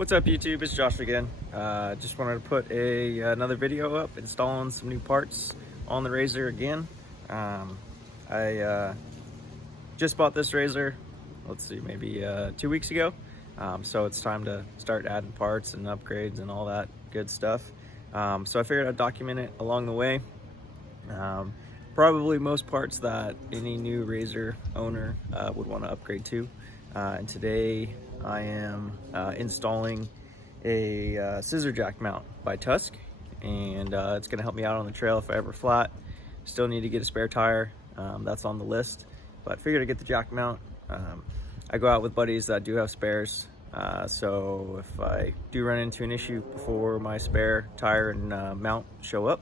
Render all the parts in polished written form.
What's up YouTube, it's Josh again. Just wanted to put another video up installing some new parts on the RZR again. I just bought this RZR, let's see, maybe 2 weeks ago. So it's time to start adding parts and upgrades and all that good stuff. So I figured I'd document it along the way. Probably most parts that any new RZR owner would want to upgrade to. And today I am installing a scissor jack mount by Tusk, and it's going to help me out on the trail if I ever flat. Still need to get a spare tire, that's on the list, but figured I'd get the jack mount. I go out with buddies that do have spares, so if I do run into an issue before my spare tire and mount show up,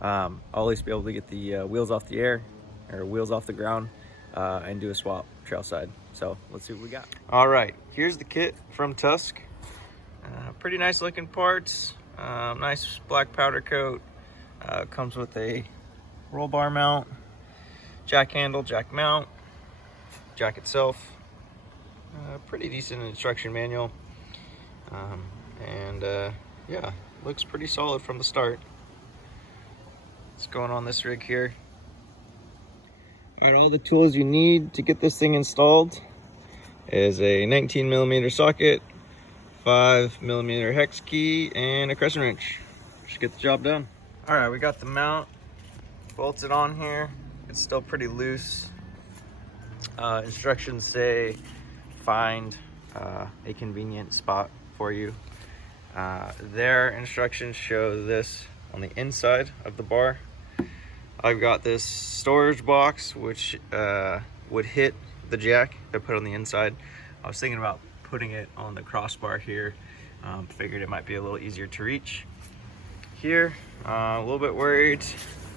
I'll at least be able to get the wheels off the air, or wheels off the ground, and do a swap trail side. So let's see what we got. All right, here's the kit from Tusk. Pretty nice looking parts, nice black powder coat. Comes with a roll bar mount, jack handle, jack mount, jack itself. Pretty decent instruction manual, yeah, looks pretty solid from the start. What's going on this rig here? All right, all the tools you need to get this thing installed is a 19mm socket, 5mm hex key, and a crescent wrench. Should get the job done. All right, we got the mount bolted on here. It's still pretty loose. Instructions say find a convenient spot for you. Their instructions show this on the inside of the bar. I've got this storage box which would hit the jack if I put it on the inside. I was thinking about putting it on the crossbar here. Figured it might be a little easier to reach. Here, a little bit worried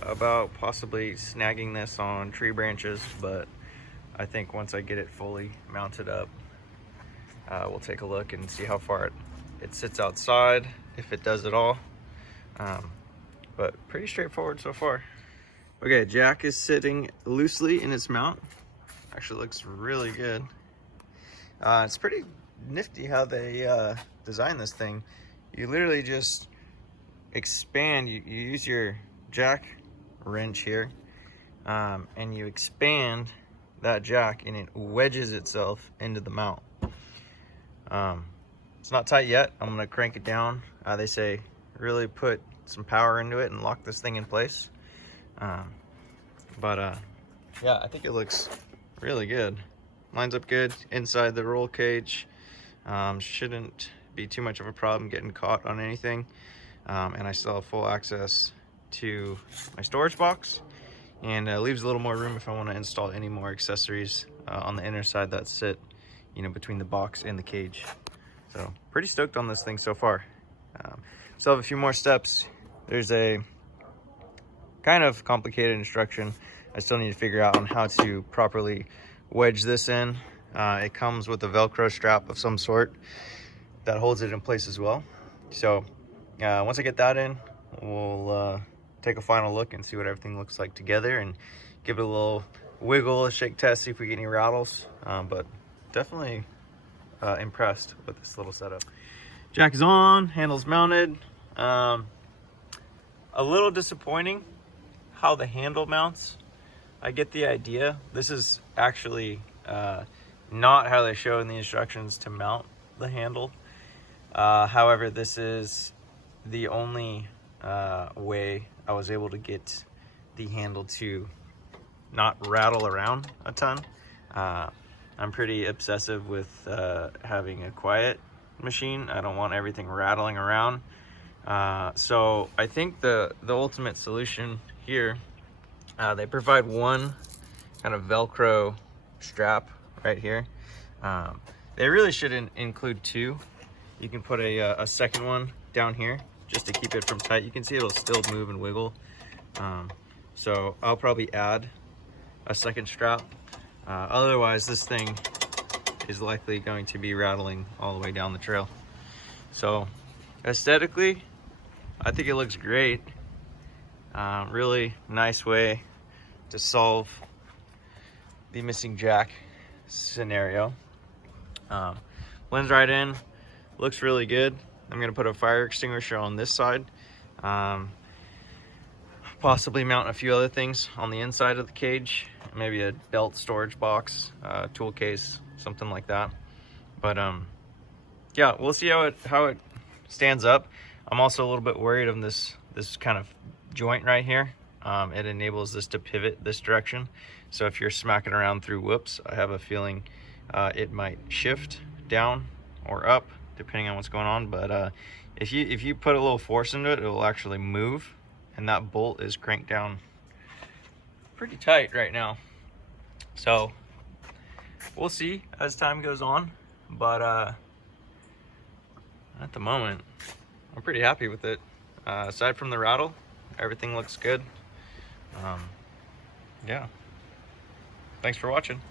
about possibly snagging this on tree branches, but I think once I get it fully mounted up, we'll take a look and see how far it sits outside, if it does at all. But pretty straightforward so far. Okay, jack is sitting loosely in its mount. Actually looks really good. It's pretty nifty how they designed this thing. You literally just expand, you use your jack wrench here, and you expand that jack and it wedges itself into the mount. It's not tight yet. I'm gonna crank it down. They say really put some power into it and lock this thing in place. Yeah, I think it looks really good. Lines up good inside the roll cage. Shouldn't be too much of a problem getting caught on anything. And I still have full access to my storage box, and leaves a little more room if I want to install any more accessories on the inner side that sit, between the box and the cage. So pretty stoked on this thing so far. Still have a few more steps. There's a kind of complicated instruction I still need to figure out on how to properly wedge this in. It comes with a Velcro strap of some sort that holds it in place as well. So once I get that in, we'll take a final look and see what everything looks like together, and give it a little wiggle, a shake test, see if we get any rattles. But definitely impressed with this little setup. Jack is on, handle's mounted. A little disappointing how the handle mounts. I get the idea. This is actually not how they show in the instructions to mount the handle. However, this is the only way I was able to get the handle to not rattle around a ton. I'm pretty obsessive with having a quiet machine. I don't want everything rattling around. So I think the ultimate solution here, they provide one kind of Velcro strap right here. They really shouldn't include two. You can put a second one down here just to keep it from tight. You can see it'll still move and wiggle. So I'll probably add a second strap. Otherwise, this thing is likely going to be rattling all the way down the trail. So aesthetically, I think it looks great. Really nice way to solve the missing jack scenario. Blends right in. looks really good. I'm gonna put a fire extinguisher on this side. Possibly mount a few other things on the inside of the cage, maybe a belt storage box, tool case, something like that. But yeah, we'll see how it stands up. I'm also a little bit worried on this kind of joint right here. It enables this to pivot this direction. So if you're smacking around through whoops, I have a feeling it might shift down or up depending on what's going on. But if you put a little force into it, it will actually move. And that bolt is cranked down pretty tight right now. So we'll see as time goes on. But at the moment, I'm pretty happy with it. Aside from the rattle, everything looks good. Yeah. Thanks for watching.